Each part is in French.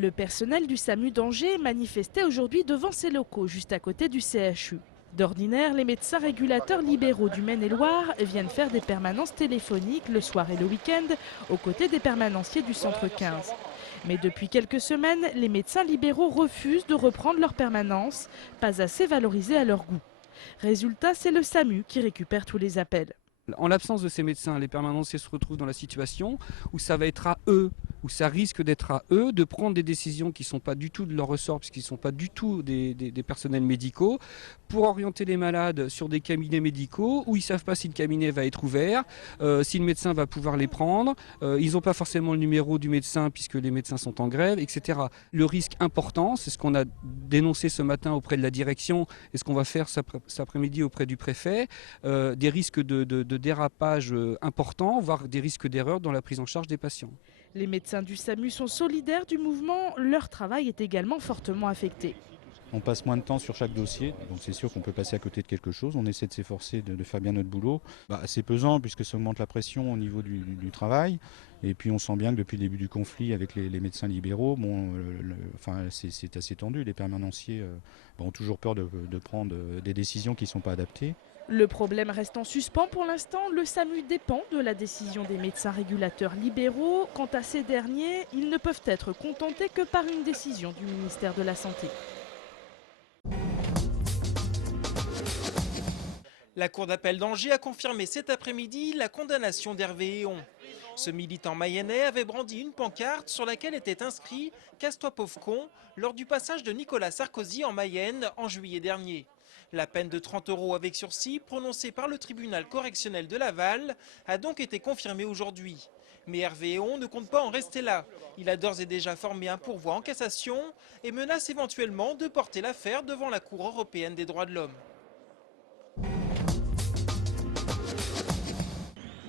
Le personnel du SAMU d'Angers manifestait aujourd'hui devant ses locaux, juste à côté du CHU. D'ordinaire, les médecins régulateurs libéraux du Maine-et-Loire viennent faire des permanences téléphoniques le soir et le week-end, aux côtés des permanenciers du centre 15. Mais depuis quelques semaines, les médecins libéraux refusent de reprendre leurs permanences, pas assez valorisées à leur goût. Résultat, c'est le SAMU qui récupère tous les appels. En l'absence de ces médecins, les permanenciers se retrouvent dans la situation où ça va être à eux, où ça risque d'être à eux de prendre des décisions qui ne sont pas du tout de leur ressort, puisqu'ils ne sont pas du tout des personnels médicaux, pour orienter les malades sur des cabinets médicaux où ils ne savent pas si le cabinet va être ouvert, si le médecin va pouvoir les prendre, ils n'ont pas forcément le numéro du médecin puisque les médecins sont en grève, etc. Le risque important, c'est ce qu'on a dénoncé ce matin auprès de la direction et ce qu'on va faire cet après-midi auprès du préfet, des risques de dérapage importants, voire des risques d'erreur dans la prise en charge des patients. Les médecins du SAMU sont solidaires du mouvement, leur travail est également fortement affecté. On passe moins de temps sur chaque dossier, donc c'est sûr qu'on peut passer à côté de quelque chose. On essaie de s'efforcer de faire bien notre boulot. C'est pesant puisque ça augmente la pression au niveau du travail. Et puis on sent bien que depuis le début du conflit avec les médecins libéraux, c'est assez tendu. Les permanenciers ont toujours peur de prendre des décisions qui ne sont pas adaptées. Le problème reste en suspens pour l'instant. Le SAMU dépend de la décision des médecins régulateurs libéraux. Quant à ces derniers, ils ne peuvent être contentés que par une décision du ministère de la Santé. La Cour d'appel d'Angers a confirmé cet après-midi la condamnation d'Hervé Héon. Ce militant mayennais avait brandi une pancarte sur laquelle était inscrit « Casse-toi pauvre con » lors du passage de Nicolas Sarkozy en Mayenne en juillet dernier. La peine de 30 € avec sursis prononcée par le tribunal correctionnel de Laval a donc été confirmée aujourd'hui. Mais Hervé Héon ne compte pas en rester là. Il a d'ores et déjà formé un pourvoi en cassation et menace éventuellement de porter l'affaire devant la Cour européenne des droits de l'homme.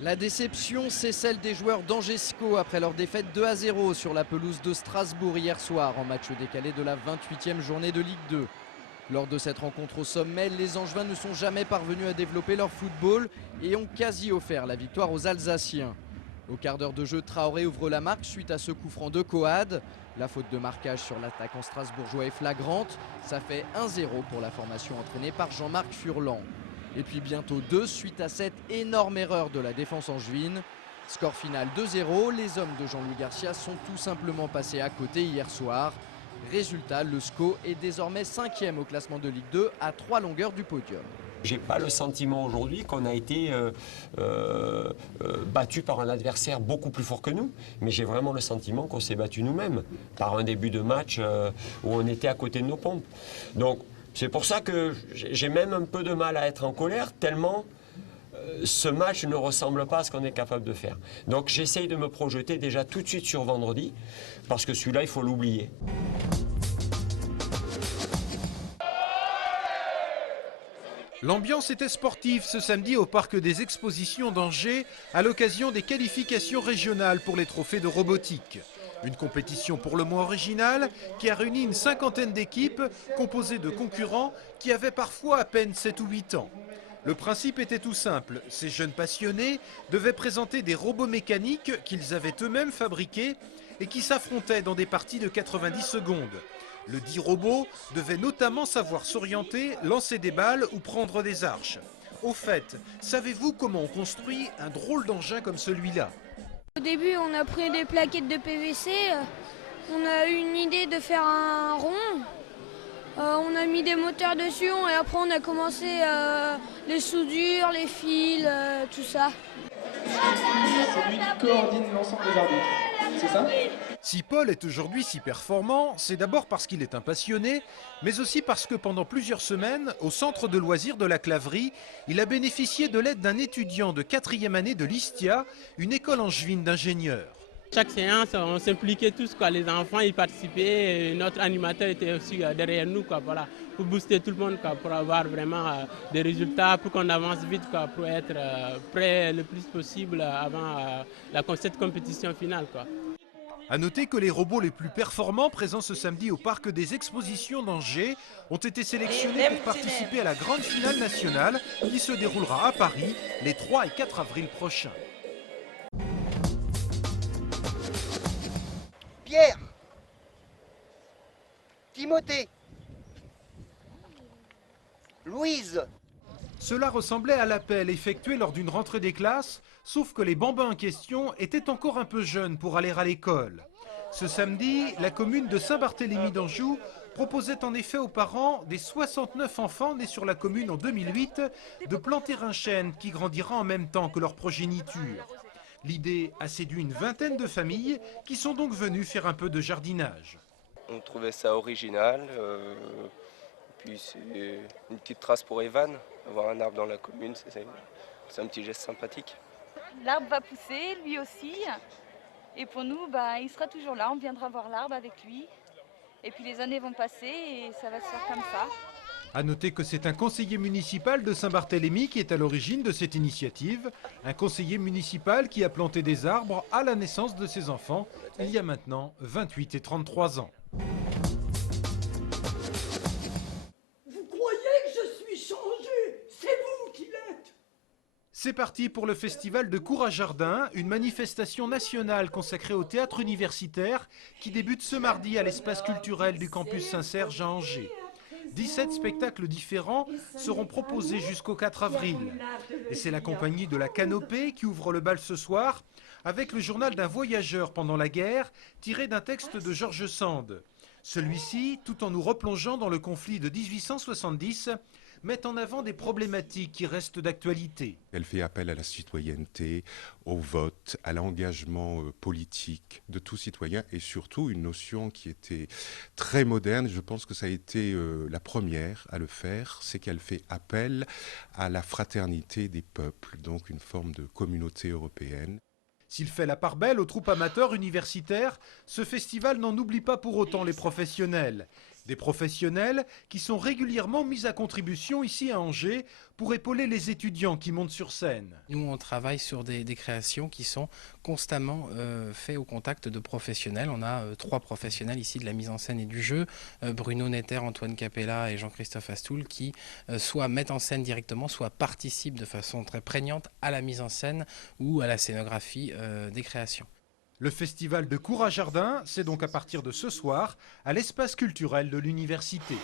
La déception, c'est celle des joueurs d'Angesco après leur défaite 2-0 sur la pelouse de Strasbourg hier soir en match décalé de la 28e journée de Ligue 2. Lors de cette rencontre au sommet, les Angevins ne sont jamais parvenus à développer leur football et ont quasi offert la victoire aux Alsaciens. Au quart d'heure de jeu, Traoré ouvre la marque suite à ce coup franc de Coad. La faute de marquage sur l'attaquant strasbourgeois est flagrante. Ça fait 1-0 pour la formation entraînée par Jean-Marc Furlan. Et puis bientôt 2 suite à cette énorme erreur de la défense angevine. Score final 2-0, les hommes de Jean-Louis Garcia sont tout simplement passés à côté hier soir. Résultat, le SCO est désormais 5e au classement de Ligue 2 à 3 longueurs du podium. J'ai pas le sentiment aujourd'hui qu'on a été battu par un adversaire beaucoup plus fort que nous, mais j'ai vraiment le sentiment qu'on s'est battu nous-mêmes par un début de match où on était à côté de nos pompes. Donc c'est pour ça que j'ai même un peu de mal à être en colère, tellement ce match ne ressemble pas à ce qu'on est capable de faire. Donc j'essaye de me projeter déjà tout de suite sur vendredi, parce que celui-là, il faut l'oublier. L'ambiance était sportive ce samedi au Parc des Expositions d'Angers à l'occasion des qualifications régionales pour les trophées de robotique. Une compétition pour le moins originale qui a réuni une cinquantaine d'équipes composées de concurrents qui avaient parfois à peine 7 ou 8 ans. Le principe était tout simple, ces jeunes passionnés devaient présenter des robots mécaniques qu'ils avaient eux-mêmes fabriqués et qui s'affrontaient dans des parties de 90 secondes. Le dit robot devait notamment savoir s'orienter, lancer des balles ou prendre des arches. Au fait, savez-vous comment on construit un drôle d'engin comme celui-là ? Au début, on a pris des plaquettes de PVC, on a eu une idée de faire un rond, on a mis des moteurs dessus et après on a commencé les soudures, les fils, tout ça. C'est lui qui coordonne l'ensemble des arbitres, c'est ça ? Si Paul est aujourd'hui si performant, c'est d'abord parce qu'il est un passionné, mais aussi parce que pendant plusieurs semaines, au centre de loisirs de la Claverie, il a bénéficié de l'aide d'un étudiant de 4e année de l'ISTIA, une école angevine d'ingénieurs. Chaque séance, on s'impliquait tous, les enfants y participaient, et notre animateur était aussi derrière nous, voilà, pour booster tout le monde, pour avoir vraiment des résultats, pour qu'on avance vite, pour être prêt le plus possible avant cette compétition finale. A noter que les robots les plus performants présents ce samedi au Parc des Expositions d'Angers ont été sélectionnés pour participer à la grande finale nationale qui se déroulera à Paris les 3 et 4 avril prochains. Pierre, Timothée, Louise. Cela ressemblait à l'appel effectué lors d'une rentrée des classes, sauf que les bambins en question étaient encore un peu jeunes pour aller à l'école. Ce samedi, la commune de Saint-Barthélemy d'Anjou proposait en effet aux parents des 69 enfants nés sur la commune en 2008 de planter un chêne qui grandira en même temps que leur progéniture. L'idée a séduit une vingtaine de familles qui sont donc venues faire un peu de jardinage. On trouvait ça original, puis c'est une petite trace pour Evan, avoir un arbre dans la commune, c'est un petit geste sympathique. L'arbre va pousser, lui aussi, et pour nous, il sera toujours là, on viendra voir l'arbre avec lui, et puis les années vont passer et ça va se faire comme ça. A noter que c'est un conseiller municipal de Saint-Barthélemy qui est à l'origine de cette initiative, un conseiller municipal qui a planté des arbres à la naissance de ses enfants, il y a maintenant 28 et 33 ans. C'est parti pour le festival de Cours à Jardin, une manifestation nationale consacrée au théâtre universitaire qui débute ce mardi à l'espace culturel du campus Saint-Serge à Angers. 17 spectacles différents seront proposés jusqu'au 4 avril. Et c'est la compagnie de la Canopée qui ouvre le bal ce soir avec le journal d'un voyageur pendant la guerre tiré d'un texte de George Sand. Celui-ci, tout en nous replongeant dans le conflit de 1870, met en avant des problématiques qui restent d'actualité. Elle fait appel à la citoyenneté, au vote, à l'engagement politique de tout citoyen et surtout une notion qui était très moderne, je pense que ça a été la première à le faire, c'est qu'elle fait appel à la fraternité des peuples, donc une forme de communauté européenne. S'il fait la part belle aux troupes amateurs universitaires, ce festival n'en oublie pas pour autant les professionnels. Des professionnels qui sont régulièrement mis à contribution ici à Angers pour épauler les étudiants qui montent sur scène. Nous, on travaille sur des créations qui sont constamment faites au contact de professionnels. On a 3 professionnels ici de la mise en scène et du jeu, Bruno Netter, Antoine Capella et Jean-Christophe Astoul, qui soit mettent en scène directement, soit participent de façon très prégnante à la mise en scène ou à la scénographie des créations. Le festival de Cours à Jardin, c'est donc à partir de ce soir à l'espace culturel de l'université.